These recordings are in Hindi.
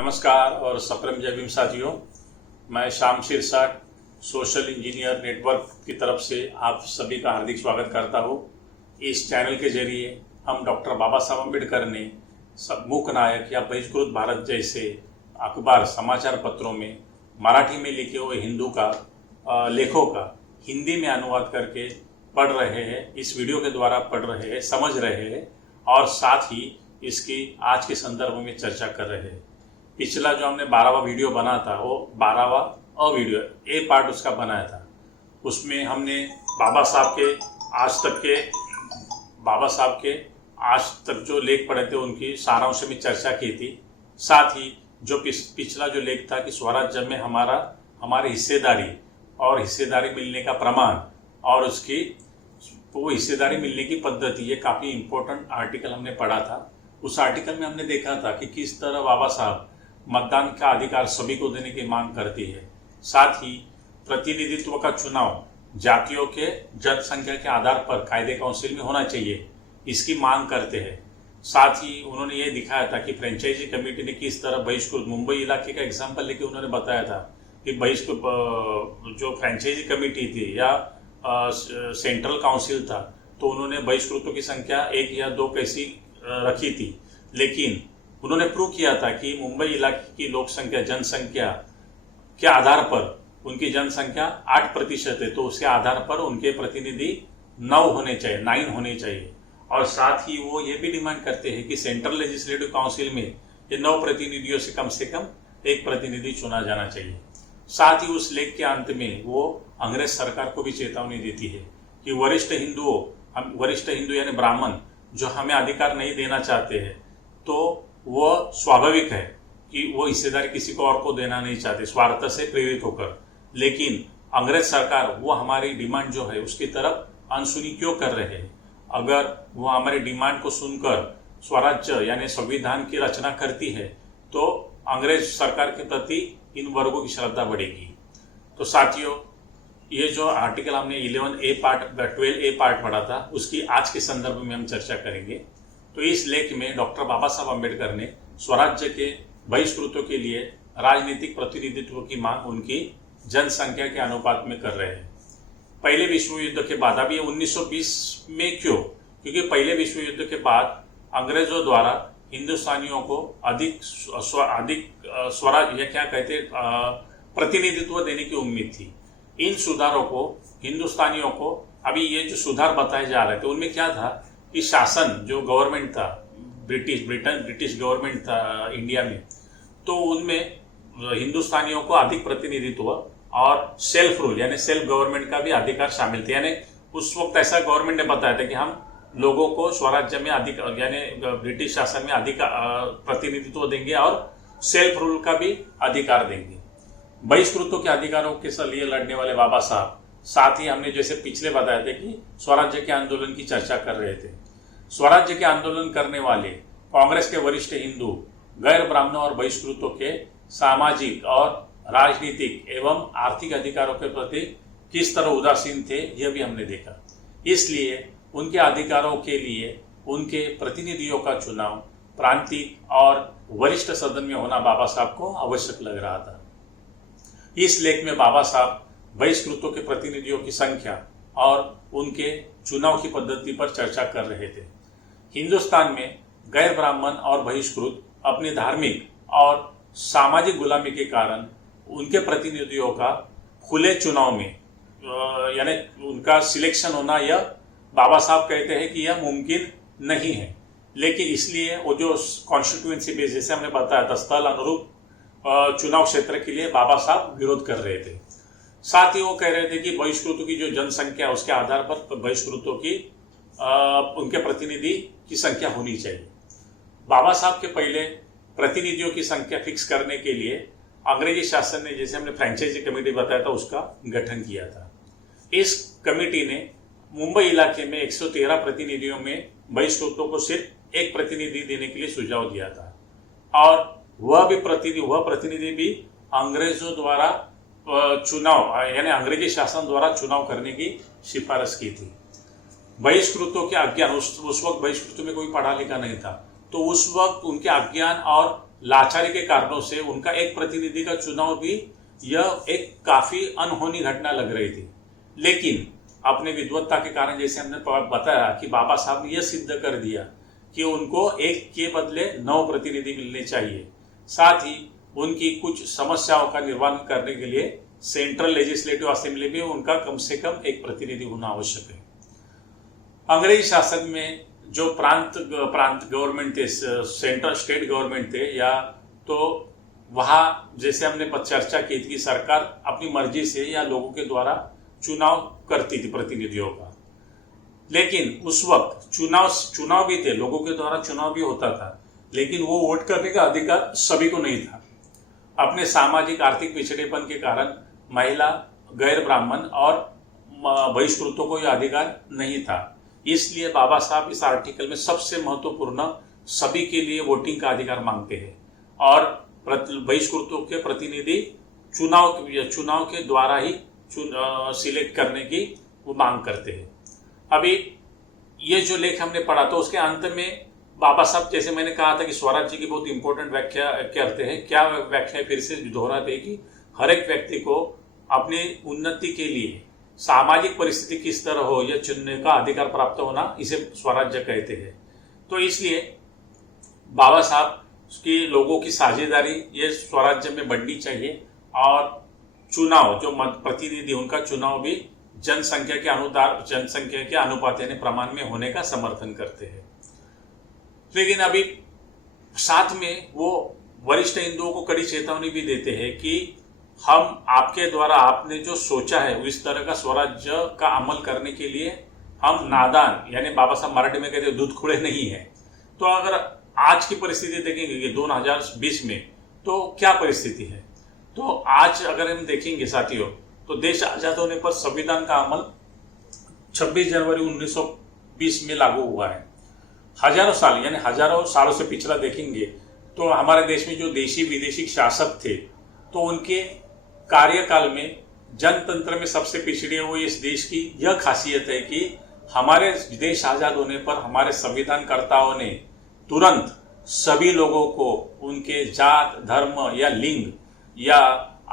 नमस्कार और सप्रेम जय भीम साथियों। मैं Shyam Sirsat social engineer network की तरफ से आप सभी का हार्दिक स्वागत करता हूँ। इस चैनल के जरिए हम डॉक्टर बाबा साहब अम्बेडकर ने मूक नायक या बहिष्कृत भारत जैसे अखबार समाचार पत्रों में मराठी में लिखे हुए हिंदू का लेखों का हिंदी में अनुवाद करके पढ़ रहे हैं। इस वीडियो के द्वारा पढ़ रहे हैं, समझ रहे हैं और साथ ही इसकी आज के संदर्भ में चर्चा कर रहे हैं। पिछला जो हमने 12वां वीडियो बना था वो 12वां वीडियो ए पार्ट उसका बनाया था। उसमें हमने बाबा साहब के आज तक जो लेख पढ़े थे उनकी सारांश में चर्चा की थी। साथ ही जो पिछला जो लेख था कि स्वराज्य में हमारी हिस्सेदारी मिलने का प्रमाण और उसकी वो हिस्सेदारी मिलने की पद्धति, ये काफ़ी इम्पोर्टेंट आर्टिकल हमने पढ़ा था। उस आर्टिकल में हमने देखा था कि किस तरह बाबा साहब मतदान का अधिकार सभी को देने की मांग करती है। साथ ही प्रतिनिधित्व का चुनाव जातियों के जनसंख्या के आधार पर कायदे काउंसिल में होना चाहिए, इसकी मांग करते हैं। साथ ही उन्होंने ये दिखाया था कि फ्रेंचाइजी कमेटी ने किस तरह बहिष्कृत मुंबई इलाके का एग्जाम्पल लेके उन्होंने बताया था कि बहिष्कृत जो फ्रेंचाइजी कमेटी थी या सेंट्रल काउंसिल था तो उन्होंने बहिष्कृतों की संख्या 1 या 2 कैसी रखी थी, लेकिन उन्होंने प्रूव किया था कि मुंबई इलाके की जनसंख्या के आधार पर उनकी जनसंख्या 8% है, तो उसके आधार पर उनके प्रतिनिधि 9 होने चाहिए। और साथ ही वो ये भी डिमांड करते हैं कि सेंट्रल लेजिस्लेटिव काउंसिल में ये 9 प्रतिनिधियों से कम 1 प्रतिनिधि चुना जाना चाहिए। साथ ही उस लेख के अंत में वो अंग्रेज सरकार को भी चेतावनी देती है कि वरिष्ठ हिंदू यानी ब्राह्मण जो हमें अधिकार नहीं देना चाहते हैं, तो वो स्वाभाविक है कि वो हिस्सेदारी किसी को और को देना नहीं चाहते स्वार्थ से प्रेरित होकर। लेकिन अंग्रेज सरकार वो हमारी डिमांड जो है उसकी तरफ अनसुनी क्यों कर रहे हैं? अगर वो हमारी डिमांड को सुनकर स्वराज्य यानी संविधान की रचना करती है तो अंग्रेज सरकार के प्रति इन वर्गों की श्रद्धा बढ़ेगी। तो साथियों, ये जो आर्टिकल हमने 12A पार्ट पढ़ा था उसकी आज के संदर्भ में हम चर्चा करेंगे। तो इस लेख में डॉक्टर बाबा साहब अम्बेडकर ने स्वराज्य के बहिष्कृतों के लिए राजनीतिक प्रतिनिधित्व की मांग उनकी जनसंख्या के अनुपात में कर रहे हैं। पहले विश्व युद्ध के बाद, अब ये 1920 में क्यों? क्योंकि पहले विश्व युद्ध के बाद अंग्रेजों द्वारा हिंदुस्तानियों को अधिक स्वराज या क्या कहते प्रतिनिधित्व देने की उम्मीद थी। इन सुधारों को हिंदुस्तानियों को अभी ये जो सुधार बताए जा रहे थे उनमें क्या था कि शासन जो गवर्नमेंट था ब्रिटिश गवर्नमेंट था इंडिया में, तो उनमें हिंदुस्तानियों को अधिक प्रतिनिधित्व और सेल्फ रूल यानी सेल्फ गवर्नमेंट का भी अधिकार शामिल थे। यानी उस वक्त ऐसा गवर्नमेंट ने बताया था कि हम लोगों को स्वराज्य में अधिक यानी ब्रिटिश शासन में अधिक प्रतिनिधित्व देंगे और सेल्फ रूल का भी अधिकार देंगे। बहिष्कृतों के अधिकारों के लिए लड़ने वाले बाबा साहब, साथ ही हमने जैसे पिछले बताया थे कि स्वराज्य के आंदोलन की चर्चा कर रहे थे। स्वराज्य के आंदोलन करने वाले कांग्रेस के वरिष्ठ हिंदू गैर ब्राह्मणों और बहिष्कृतों के सामाजिक और राजनीतिक एवं आर्थिक अधिकारों के प्रति किस तरह उदासीन थे यह भी हमने देखा। इसलिए उनके अधिकारों के लिए उनके प्रतिनिधियों का चुनाव प्रांतिक और वरिष्ठ सदन में होना बाबा साहब को आवश्यक लग रहा था। इस लेख में बाबा साहब बहिष्कृतों के प्रतिनिधियों की संख्या और उनके चुनाव की पद्धति पर चर्चा कर रहे थे। हिंदुस्तान में गैर ब्राह्मण और बहिष्कृत अपनी धार्मिक और सामाजिक गुलामी के कारण उनके प्रतिनिधियों का खुले चुनाव में यानी उनका सिलेक्शन होना, यह बाबा साहब कहते हैं कि यह मुमकिन नहीं है। लेकिन इसलिए वो जो कॉन्स्टिट्यूएंसी बेस जैसे हमने बताया था स्थल अनुरूप चुनाव क्षेत्र के लिए बाबा साहब विरोध कर रहे थे। साथ ही वो कह रहे थे कि बहिष्कृतों की जो जनसंख्या उसके आधार पर बहिष्कृतों की उनके प्रतिनिधि की संख्या होनी चाहिए। बाबा साहब के पहले प्रतिनिधियों की संख्या फिक्स करने के लिए अंग्रेजी शासन ने, जैसे हमने फ्रेंचाइजी कमेटी बताया था, उसका गठन किया था। इस कमेटी ने मुंबई इलाके में 113 प्रतिनिधियों में बहिष्कृतों को सिर्फ 1 प्रतिनिधि देने के लिए सुझाव दिया था और वह प्रतिनिधि भी अंग्रेजों द्वारा चुनाव यानी अंग्रेजी शासन द्वारा चुनाव करने की सिफारिश की थी। बहिष्कृतों के अज्ञान, उस वक्त बहिष्कृतों में कोई पढ़ा लिखा नहीं था, तो उस वक्त उनके अज्ञान और लाचारी के कारणों से उनका एक प्रतिनिधि का चुनाव भी यह एक काफी अनहोनी घटना लग रही थी। लेकिन अपने विद्वत्ता के कारण, जैसे हमने बताया, कि बाबा साहब ने यह सिद्ध कर दिया कि उनको एक के बदले 9 प्रतिनिधि मिलने चाहिए। साथ ही उनकी कुछ समस्याओं का निर्वहन करने के लिए सेंट्रल लेजिस्लेटिव असेंबली में उनका कम से कम एक प्रतिनिधि होना आवश्यक है। अंग्रेजी शासन में जो प्रांत गवर्नमेंट थे, सेंट्रल स्टेट गवर्नमेंट थे, या तो वहाँ जैसे हमने चर्चा की थी कि सरकार अपनी मर्जी से या लोगों के द्वारा चुनाव करती थी प्रतिनिधियों का। लेकिन उस वक्त चुनाव भी थे, लोगों के द्वारा चुनाव भी होता था, लेकिन वो वोट करने का अधिकार सभी को नहीं था। अपने सामाजिक आर्थिक पिछड़ेपन के कारण महिला, गैर ब्राह्मण और बहिष्कृतों को यह अधिकार नहीं था। इसलिए बाबा साहब इस आर्टिकल में सबसे महत्वपूर्ण सभी के लिए वोटिंग का अधिकार मांगते हैं और बहिष्कृतों के प्रतिनिधि चुनाव के द्वारा ही सिलेक्ट करने की वो मांग करते हैं। अभी ये जो लेख हमने पढ़ा तो उसके अंत में बाबा साहब, जैसे मैंने कहा था कि स्वराज्य की बहुत इंपॉर्टेंट व्याख्या करते हैं। क्या व्याख्या, फिर से दोहराते हैं कि हर एक व्यक्ति को अपनी उन्नति के लिए सामाजिक परिस्थिति किस तरह हो यह चुनने का अधिकार प्राप्त होना, इसे स्वराज्य कहते हैं। तो इसलिए बाबा साहब की लोगों की साझेदारी ये स्वराज्य में बढ़नी चाहिए और चुनाव जो प्रतिनिधि उनका चुनाव भी जनसंख्या के अनुपात यानी प्रमाण में होने का समर्थन करते हैं। लेकिन अभी साथ में वो वरिष्ठ हिंदुओं को कड़ी चेतावनी भी देते हैं कि हम आपके द्वारा आपने जो सोचा है इस तरह का स्वराज्य का अमल करने के लिए हम नादान, यानी बाबा साहब मराठी में कहते हैं दूध खुड़े नहीं है। तो अगर आज की परिस्थिति देखेंगे 2020 में तो क्या परिस्थिति है, तो आज अगर हम देखेंगे साथियों तो देश आजाद होने पर संविधान का अमल 26 जनवरी 1920 में लागू हुआ है। हजारों साल यानी हजारों सालों से पिछला देखेंगे तो हमारे देश में जो देशी विदेशी शासक थे तो उनके कार्यकाल में जनतंत्र में सबसे पिछड़े हुए इस देश की यह खासियत है कि हमारे देश आजाद होने पर हमारे संविधानकर्ताओं ने तुरंत सभी लोगों को उनके जात, धर्म या लिंग या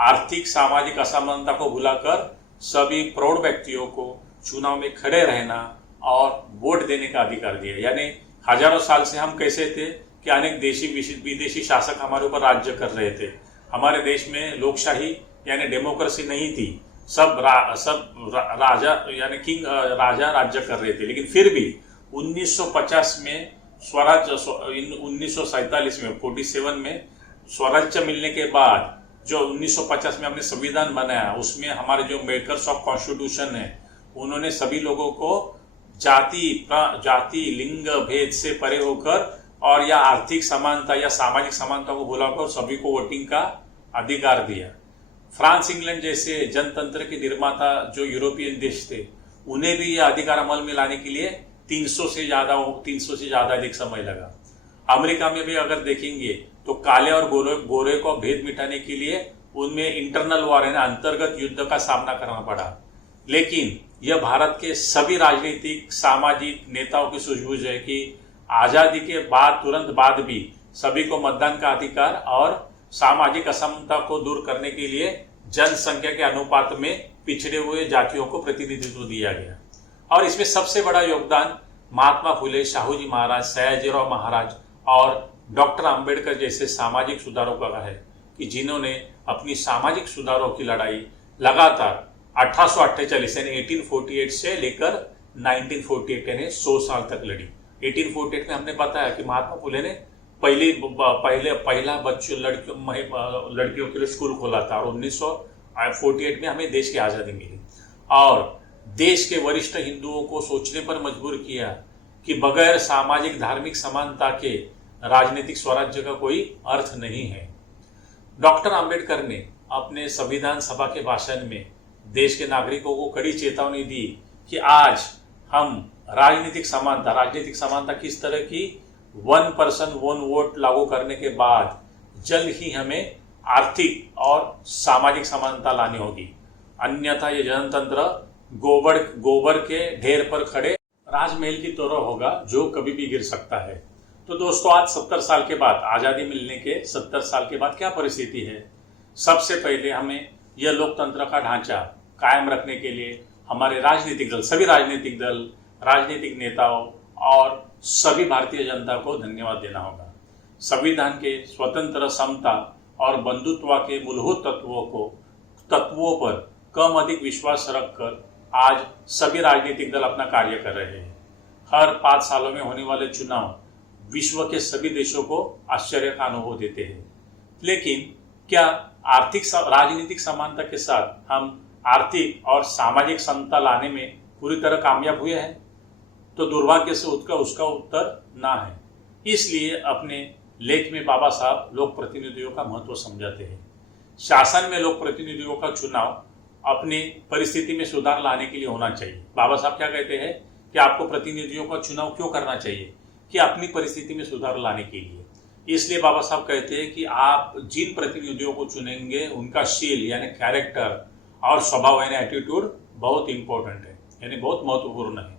आर्थिक सामाजिक असमानता को भुलाकर सभी प्रौढ़ व्यक्तियों को चुनाव में खड़े रहना और वोट देने का अधिकार दिया। यानी हजारों साल से हम कैसे थे कि अनेक देशी विदेशी शासक हमारे ऊपर राज्य कर रहे थे। हमारे देश में लोकशाही यानी डेमोक्रेसी नहीं थी, सब राजा यानी किंग राजा राज्य कर रहे थे। लेकिन फिर भी 1950 में स्वराज्य, 1947 में 47 में स्वराज्य मिलने के बाद जो 1950 में हमने संविधान बनाया उसमें हमारे जो मेकर्स ऑफ कॉन्स्टिट्यूशन है उन्होंने सभी लोगों को जाति लिंग भेद से परे होकर और या आर्थिक समानता या सामाजिक समानता को भुलाकर सभी को वोटिंग का अधिकार दिया। फ्रांस, इंग्लैंड जैसे जनतंत्र के निर्माता जो यूरोपियन देश थे उन्हें भी यह अधिकार अमल में लाने के लिए 300 से ज्यादा अधिक समय लगा। अमेरिका में भी अगर देखेंगे तो काले और गोरे को भेद मिटाने के लिए उनमें इंटरनल वॉर यानी अंतर्गत युद्ध का सामना करना पड़ा। लेकिन यह भारत के सभी राजनीतिक सामाजिक नेताओं की सूझबूझ है कि आजादी के बाद तुरंत बाद भी सभी को मतदान का अधिकार और सामाजिक असमानता को दूर करने के लिए जनसंख्या के अनुपात में पिछड़े हुए जातियों को प्रतिनिधित्व दिया गया। और इसमें सबसे बड़ा योगदान महात्मा फुले, शाहू जी महाराज, सयाजीराव महाराज और डॉक्टर अंबेडकर जैसे सामाजिक सुधारकों का है कि जिन्होंने अपनी सामाजिक सुधारों की लड़ाई लगातार 1848 यानी 1848 से लेकर 1948 यानी 100 साल तक लड़ी। 1848 में हमने बताया कि महात्मा फुले ने पहला बच्चों लड़कियों के लिए स्कूल खोला था और 1948 में हमें देश की आज़ादी मिली और देश के वरिष्ठ हिंदुओं को सोचने पर मजबूर किया कि बगैर सामाजिक धार्मिक समानता के राजनीतिक स्वराज्य का कोई अर्थ नहीं है। डॉक्टर अंबेडकर ने अपने संविधान सभा के भाषण में देश के नागरिकों को कड़ी चेतावनी दी कि आज हम राजनीतिक समानता किस तरह की 1 पर्सन 1 वोट लागू करने के बाद जल्द ही हमें आर्थिक और सामाजिक समानता लानी होगी, अन्यथा ये जनतंत्र गोबर के ढेर पर खड़े राजमहल की तरह होगा जो कभी भी गिर सकता है। तो दोस्तों आज 70 साल के बाद, आज़ादी मिलने के 70 साल के बाद क्या परिस्थिति है। सबसे पहले हमें यह लोकतंत्र का ढांचा कायम रखने के लिए हमारे राजनीतिक दल, सभी राजनीतिक दल, राजनीतिक नेताओं और सभी भारतीय जनता को धन्यवाद देना होगा। संविधान के स्वतंत्र, समता और बंधुत्व के मूलभूत तत्वों पर कम अधिक विश्वास रखकर आज सभी राजनीतिक दल अपना कार्य कर रहे हैं। हर 5 सालों में होने वाले चुनाव विश्व के सभी देशों को आश्चर्य का अनुभव देते हैं। लेकिन क्या राजनीतिक समानता के साथ हम आर्थिक और सामाजिक समता लाने में पूरी तरह कामयाब हुए हैं? तो दुर्भाग्य से उसका उत्तर ना है। इसलिए अपने लेख में बाबा साहब लोक प्रतिनिधियों का महत्व समझाते हैं। शासन में लोक प्रतिनिधियों का चुनाव अपनी परिस्थिति में सुधार लाने के लिए होना चाहिए। बाबा साहब क्या कहते हैं कि आपको प्रतिनिधियों का चुनाव क्यों करना चाहिए? कि अपनी परिस्थिति में सुधार लाने के लिए। इसलिए बाबा साहब कहते हैं कि आप जिन प्रतिनिधियों को चुनेंगे उनका शील यानी कैरेक्टर और स्वभाव यानी एटीट्यूड बहुत इंपॉर्टेंट है, यानी बहुत महत्वपूर्ण है।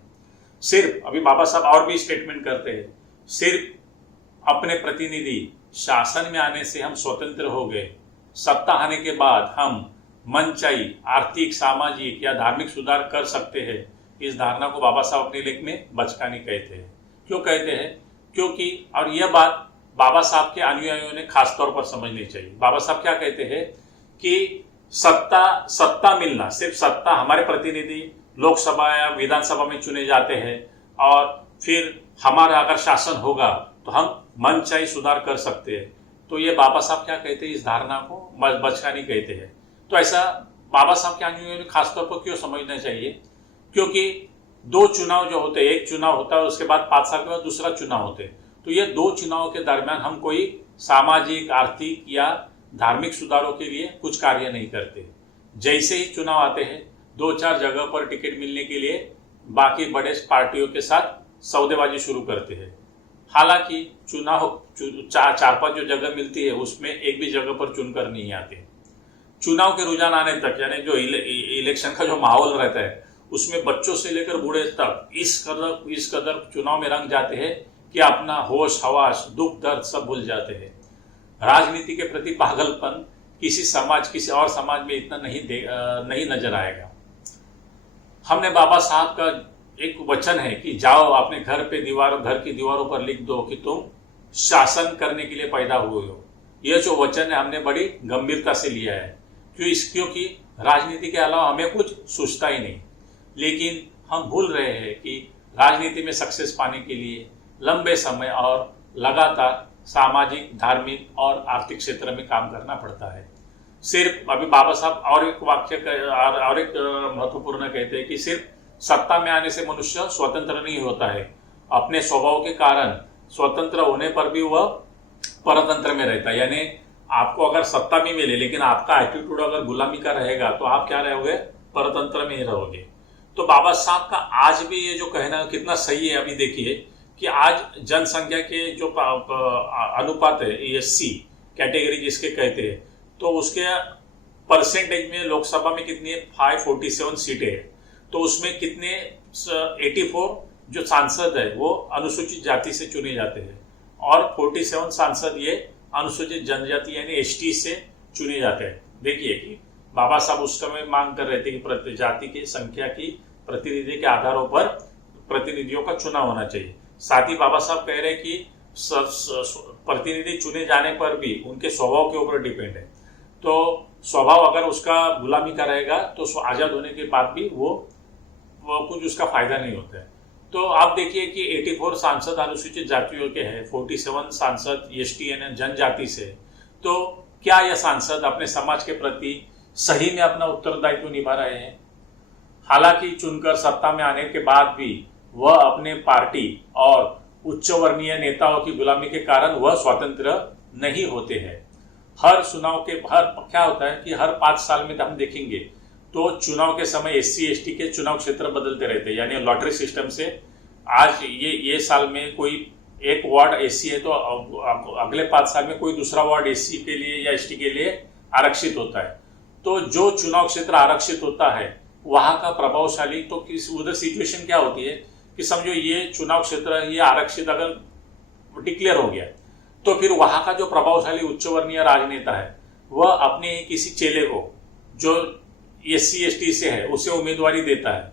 सिर्फ अभी बाबा साहब और भी स्टेटमेंट करते हैं, सिर्फ अपने प्रतिनिधि शासन में आने से हम स्वतंत्र हो गए, सत्ता आने के बाद हम मनचाही आर्थिक, सामाजिक या धार्मिक सुधार कर सकते हैं, इस धारणा को बाबा साहब अपने लेख में बचकानी कहते हैं। क्यों कहते हैं? क्योंकि और यह बात बाबा साहब के अनुयायियों ने खास तौर पर समझनी चाहिए। बाबा साहब क्या कहते हैं कि सत्ता मिलना, सिर्फ सत्ता, हमारे प्रतिनिधि लोकसभा या विधानसभा में चुने जाते हैं और फिर हमारा अगर शासन होगा तो हम मनचाही सुधार कर सकते हैं। तो ये बाबा साहब क्या कहते हैं, इस धारणा को बचकानी कहते हैं। तो ऐसा बाबा साहब के अनुयायियों ने खासतौर पर क्यों समझना चाहिए? क्योंकि 2 चुनाव जो होते हैं, एक चुनाव होता है उसके बाद 5 साल के बाद दूसरा चुनाव होते हैं। तो ये 2 चुनावों के दरमियान हम कोई सामाजिक, आर्थिक या धार्मिक सुधारों के लिए कुछ कार्य नहीं करते। जैसे ही चुनाव आते हैं 2-4 जगह पर टिकट मिलने के लिए बाकी बड़े पार्टियों के साथ सौदेबाजी शुरू करते हैं। हालांकि चुनाव 4-5 जो जगह मिलती है उसमें एक भी जगह पर चुनकर नहीं आते। चुनाव के रुझान आने तक, यानी जो इलेक्शन का जो माहौल रहता है उसमें बच्चों से लेकर बूढ़े तक इस कदर चुनाव में रंग जाते हैं कि अपना होश हवास, दुख दर्द सब भूल जाते हैं। राजनीति के प्रति पागलपन किसी और समाज में इतना नहीं नजर आएगा। हमने बाबा साहब का एक वचन है कि जाओ अपने घर की दीवारों पर लिख दो कि तुम शासन करने के लिए पैदा हुए हो। यह जो वचन है हमने बड़ी गंभीरता से लिया है, क्योंकि राजनीति के अलावा हमें कुछ सोचता ही नहीं। लेकिन हम भूल रहे हैं कि राजनीति में सक्सेस पाने के लिए लंबे समय और लगातार सामाजिक, धार्मिक और आर्थिक क्षेत्र में काम करना पड़ता है। सिर्फ अभी बाबा साहब और एक महत्वपूर्ण कहते हैं कि सिर्फ सत्ता में आने से मनुष्य स्वतंत्र नहीं होता है, अपने स्वभाव के कारण स्वतंत्र होने पर भी वह परतंत्र में रहता है। यानी आपको अगर सत्ता भी मिले लेकिन आपका एटीट्यूड अगर गुलामी का रहेगा तो आप क्या रहोगे? परतंत्र में ही रहोगे। तो बाबा साहब का आज भी ये जो कहना कितना सही है, अभी देखिए कि आज जनसंख्या के जो अनुपात है, एससी कैटेगरी जिसके कहते हैं, तो उसके परसेंटेज में लोकसभा में कितनी है? 547 सीटें है। तो उसमें कितने 84 जो सांसद है वो अनुसूचित जाति से चुने जाते हैं और 47 सांसद ये अनुसूचित जनजाति यानी एसटी से चुने जाते हैं। देखिए कि बाबा साहब उस समय मांग कर रहे थे कि जाति की संख्या की प्रतिनिधि के आधारों पर प्रतिनिधियों का चुनाव होना चाहिए। साथ ही बाबा साहब कह रहे हैं कि प्रतिनिधि चुने जाने पर भी उनके स्वभाव के ऊपर डिपेंड है। तो स्वभाव अगर उसका गुलामी का रहेगा तो आजाद होने के बाद भी वो कुछ उसका फायदा नहीं होता है। तो आप देखिए कि 84 सांसद अनुसूचित जातियों के हैं, 47 सांसद एसटी यानी जनजाति से। तो क्या यह सांसद अपने समाज के प्रति सही में अपना उत्तरदायित्व निभा रहे हैं? हालांकि चुनकर सत्ता में आने के बाद भी वह अपने पार्टी और उच्च वर्णीय नेताओं की गुलामी के कारण वह स्वतंत्र नहीं होते हैं। क्या होता है कि हर 5 साल में हम देखेंगे तो चुनाव के समय एससी एसटी के चुनाव क्षेत्र बदलते रहते हैं, यानी लॉटरी सिस्टम से। आज ये साल में कोई एक वार्ड एससी है तो अगले 5 साल में कोई दूसरा वार्ड एससी के लिए या एसटी के लिए आरक्षित होता है। तो जो चुनाव क्षेत्र आरक्षित होता है वहां का प्रभावशाली, तो उधर सिचुएशन क्या होती है कि समझो ये चुनाव क्षेत्र ये आरक्षित अगर डिक्लेयर हो गया, तो फिर वहां का जो प्रभावशाली उच्चवर्णीय राजनेता है वह अपने किसी चेले को जो SC ST से है उसे उम्मीदवारी देता है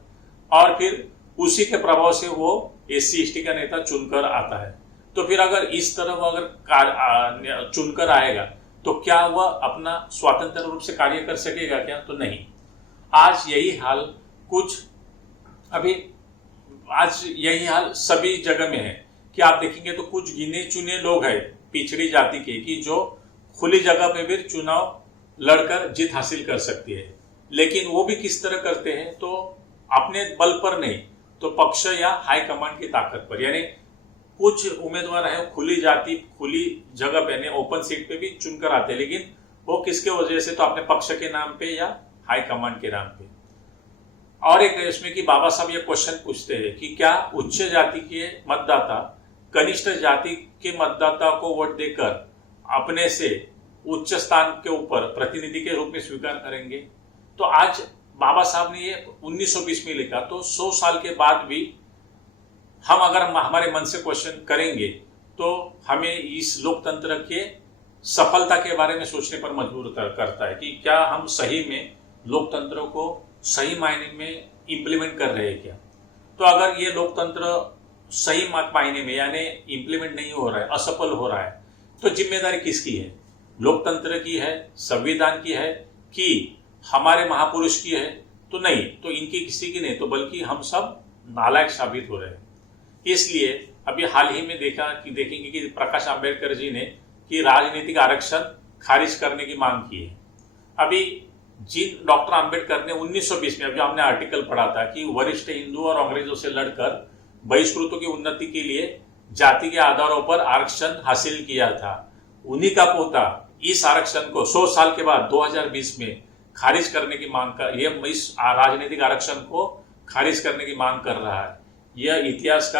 और फिर उसी के प्रभाव से वो SC ST का नेता चुनकर आता है। तो फिर अगर इस तरह वो अगर चुनकर आएगा तो क्या वह अपना स्वतंत्र रूप से कार्य कर सकेगा क्या? तो नहीं। आज यही हाल सभी जगह में है कि आप देखेंगे तो कुछ गिने चुने लोग हैं पिछड़ी जाति के कि जो खुली जगह पे भी चुनाव लड़कर जीत हासिल कर सकती है, लेकिन वो भी किस तरह करते हैं? तो अपने बल पर नहीं, तो पक्ष या हाई कमांड की ताकत पर। यानी कुछ उम्मीदवार हैं खुली जाति खुली जगह पे ओपन सीट पे भी चुनकर आते हैं, लेकिन वो किसके वजह से? तो अपने पक्ष के नाम पे या हाई कमांड के नाम पे। और एक है इसमें कि बाबा साहब ये क्वेश्चन पूछते हैं कि क्या उच्च जाति के मतदाता कनिष्ठ जाति के मतदाता को वोट देकर अपने से उच्च स्थान के ऊपर प्रतिनिधि के रूप में स्वीकार करेंगे? तो आज बाबा साहब ने ये 1920 में लिखा, तो 100 साल के बाद भी हम अगर हमारे मन से क्वेश्चन करेंगे तो हमें इस लोकतंत्र के सफलता के बारे में सोचने पर मजबूर करता है कि क्या हम सही में लोकतंत्र को सही मायने में इम्प्लीमेंट कर रहे हैं क्या? तो अगर ये लोकतंत्र सही मायने में यानी इम्प्लीमेंट नहीं हो रहा है, असफल हो रहा है, तो जिम्मेदारी किसकी है? लोकतंत्र की है, संविधान की है कि हमारे महापुरुष की है? तो नहीं, तो इनकी किसी की नहीं, तो बल्कि हम सब नालायक साबित हो रहे हैं। इसलिए अभी हाल ही में देखेंगे कि प्रकाश आंबेडकर जी ने कि राजनीतिक आरक्षण खारिज करने की मांग की है। अभी जिन डॉक्टर आंबेडकर ने 1920 में, अभी हमने आर्टिकल पढ़ा था कि वरिष्ठ हिंदू और अंग्रेजों से लड़कर बहिष्कृतों की उन्नति के लिए जाति के आधारों पर आरक्षण हासिल किया था, उन्हीं का पोता इस आरक्षण को 100 साल के बाद 2020 में खारिज करने की मांग कर, यह इस राजनीतिक आरक्षण को खारिज करने की मांग कर रहा है। यह इतिहास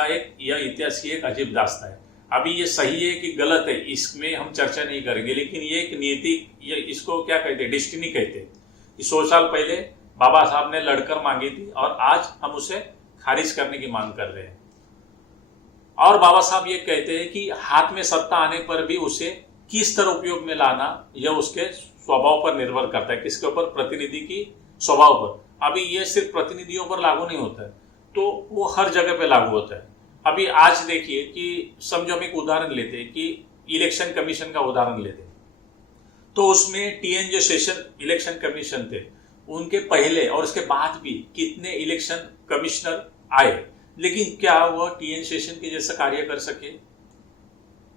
की एक अजीब दास्तां है। अभी ये सही है कि गलत है, इसमें हम चर्चा नहीं करेंगे, लेकिन ये एक नीति, ये इसको क्या कहते हैं, डेस्टिनी कहते हैं। 100 साल पहले बाबा साहब ने लड़कर मांगी थी और आज हम उसे खारिज करने की मांग कर रहे हैं। और बाबा साहब ये कहते हैं कि हाथ में सत्ता आने पर भी उसे किस तरह उपयोग में लाना यह उसके स्वभाव पर निर्भर करता है। किसके ऊपर? प्रतिनिधि की स्वभाव पर। अभी ये सिर्फ प्रतिनिधियों पर लागू नहीं होता है, तो वो हर जगह पे लागू होता है। अभी आज देखिए कि समझो हम एक उदाहरण लेते हैं कि इलेक्शन कमीशन का उदाहरण लेते हैं, तो उसमें TN जो सेशन इलेक्शन कमीशन थे, उनके पहले और उसके बाद भी कितने इलेक्शन कमिश्नर आए, लेकिन क्या वह TN सेशन के जैसा कार्य कर सके?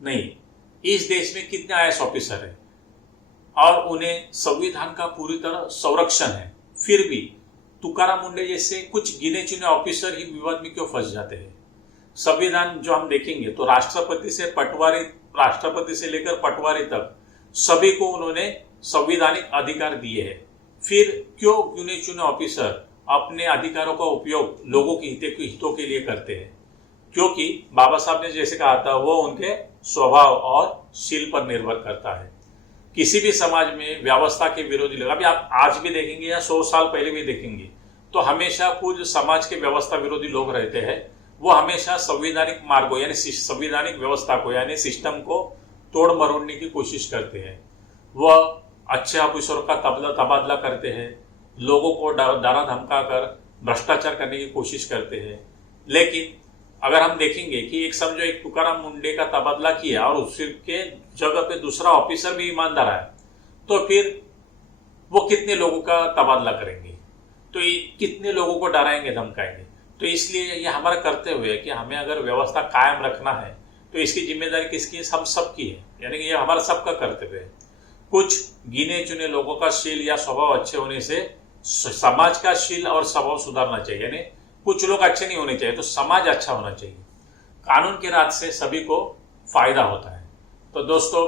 नहीं। इस देश में कितने IAS ऑफिसर है और उन्हें संविधान का पूरी तरह संरक्षण है, फिर भी तुकाराम मुंडे जैसे कुछ गिने चुने ऑफिसर ही विवाद में क्यों फंस जाते हैं? संविधान जो हम देखेंगे तो राष्ट्रपति से लेकर पटवारी तक सभी को उन्होंने संवैधानिक अधिकार दिए हैं, फिर क्यों गिने चुने ऑफिसर अपने अधिकारों का उपयोग लोगों के हितों के लिए करते हैं? क्योंकि बाबा साहब ने जैसे कहा था वो उनके स्वभाव और शील पर निर्भर करता है। किसी भी समाज में व्यवस्था के विरोधी लोग, अभी आप आज भी देखेंगे या 100 साल पहले भी देखेंगे, तो हमेशा कुछ समाज के व्यवस्था विरोधी लोग रहते हैं। वो हमेशा संवैधानिक मार्गों यानी संवैधानिक व्यवस्था को यानी सिस्टम को तोड़ मरोड़ने की कोशिश करते हैं। वह अच्छे ऑफिसरों का तबादला करते हैं, लोगों को डरा धमका कर भ्रष्टाचार करने की कोशिश करते हैं। लेकिन अगर हम देखेंगे कि एक तुकाराम मुंडे का तबादला किया और उसके जगह पे दूसरा ऑफिसर भी ईमानदार है, तो फिर वो कितने लोगों का तबादला करेंगे? तो ये कितने लोगों को डराएंगे धमकाएंगे? तो इसलिए ये हमारा कर्तव्य है कि हमें अगर व्यवस्था कायम रखना है तो इसकी जिम्मेदारी किसकी है? हम सबकी है, यानी कि ये हमारा सबका कर्तव्य है। कुछ गिने चुने लोगों का शील या स्वभाव अच्छे होने से समाज का शील और स्वभाव सुधारना चाहिए। यानी कुछ लोग अच्छे नहीं होने चाहिए तो समाज अच्छा होना चाहिए। कानून के राज से सभी को फायदा होता है। तो दोस्तों,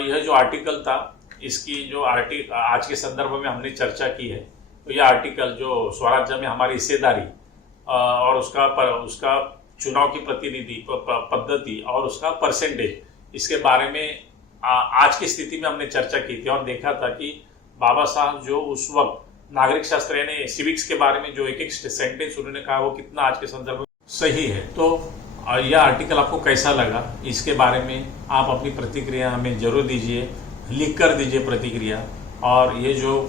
यह जो आर्टिकल था, इसकी जो आज के संदर्भ में हमने चर्चा की है, तो यह आर्टिकल जो स्वराज्य में हमारी हिस्सेदारी और उसका चुनाव की प्रतिनिधि पद्धति और उसका परसेंटेज, इसके बारे में आज की स्थिति में हमने चर्चा की थी और देखा था कि बाबा साहब जो उस वक्त नागरिक शास्त्र यानी सिविक्स के बारे में जो एक सेंटेंस उन्होंने कहा वो कितना आज के संदर्भ में सही है। तो और यह आर्टिकल आपको कैसा लगा, इसके बारे में आप अपनी प्रतिक्रिया हमें जरूर दीजिए, लिख कर दीजिए प्रतिक्रिया। और ये जो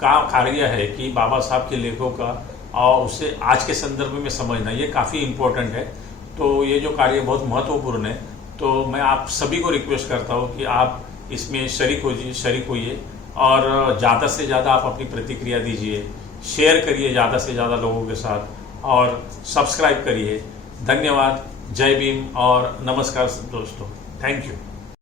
कार्य है कि बाबा साहब के लेखों का और उसे आज के संदर्भ में समझना, ये काफ़ी इम्पोर्टेंट है। तो ये जो कार्य बहुत महत्वपूर्ण है, तो मैं आप सभी को रिक्वेस्ट करता हूँ कि आप इसमें शरीक होइए और ज़्यादा से ज़्यादा आप अपनी प्रतिक्रिया दीजिए, शेयर करिए ज़्यादा से ज़्यादा लोगों के साथ और सब्सक्राइब करिए। धन्यवाद। जय भीम और नमस्कार दोस्तों। Thank you.